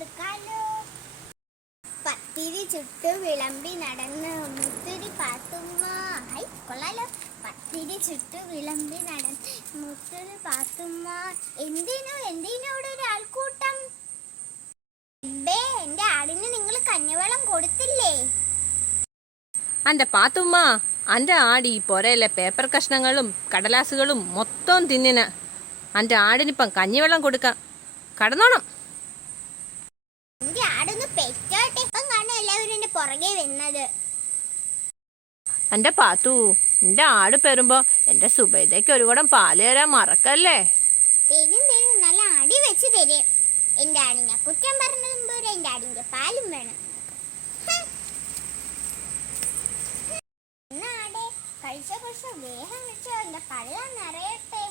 കൊടുക്കാലോ. പത്തിരി ചുട്ട് വിളമ്പി നടന്ന് മുത്തിരി പാത്തുമ്മ. ഹൈ കൊള്ളാലോ. പത്തിരി ചുട്ട് വിളമ്പി നടന്ന് മുത്തിരി പാത്തുമ്മ. എന്തിനോട് ഒരു ആൾക്കൂട്ടം? എന്റെ ആടിന് നിങ്ങൾ കഞ്ഞിവെള്ളം കൊടുത്തില്ലേ? അന്റെ പാത്തുമ്മ, അന്റെ ആടി പൊരയിലെ പേപ്പർ കഷ്ണങ്ങളും കടലാസുകളും മൊത്തം തിന്നിന്. അന്റെ ആടിനിപ്പം കഞ്ഞിവെള്ളം കൊടുക്കാം, കടന്നോണം. എന്റെ ആടൊന്ന് പെറ്റോട്ടെ, ഇപ്പം കാണും എല്ലാവരും എന്റെ പുറകെ വരുന്നത്. എന്റെ പാത്തു, എന്റെ ആട് പെറുമ്പോ എന്റെ സുബൈദയ്ക്ക് ഒരു കുടം പാല് തരാൻ മറക്കല്ലേ. തരും നല്ല അടി വെച്ച് തരും. എന്റെ ആടിനെ കുറ്റം പറഞ്ഞതും പോരെ, എന്റെ ആടിന്റെ പാലും വേണം. കഴിച്ച വേഗം വെച്ചോ, എന്റെ കള്ള നിറയട്ടെ.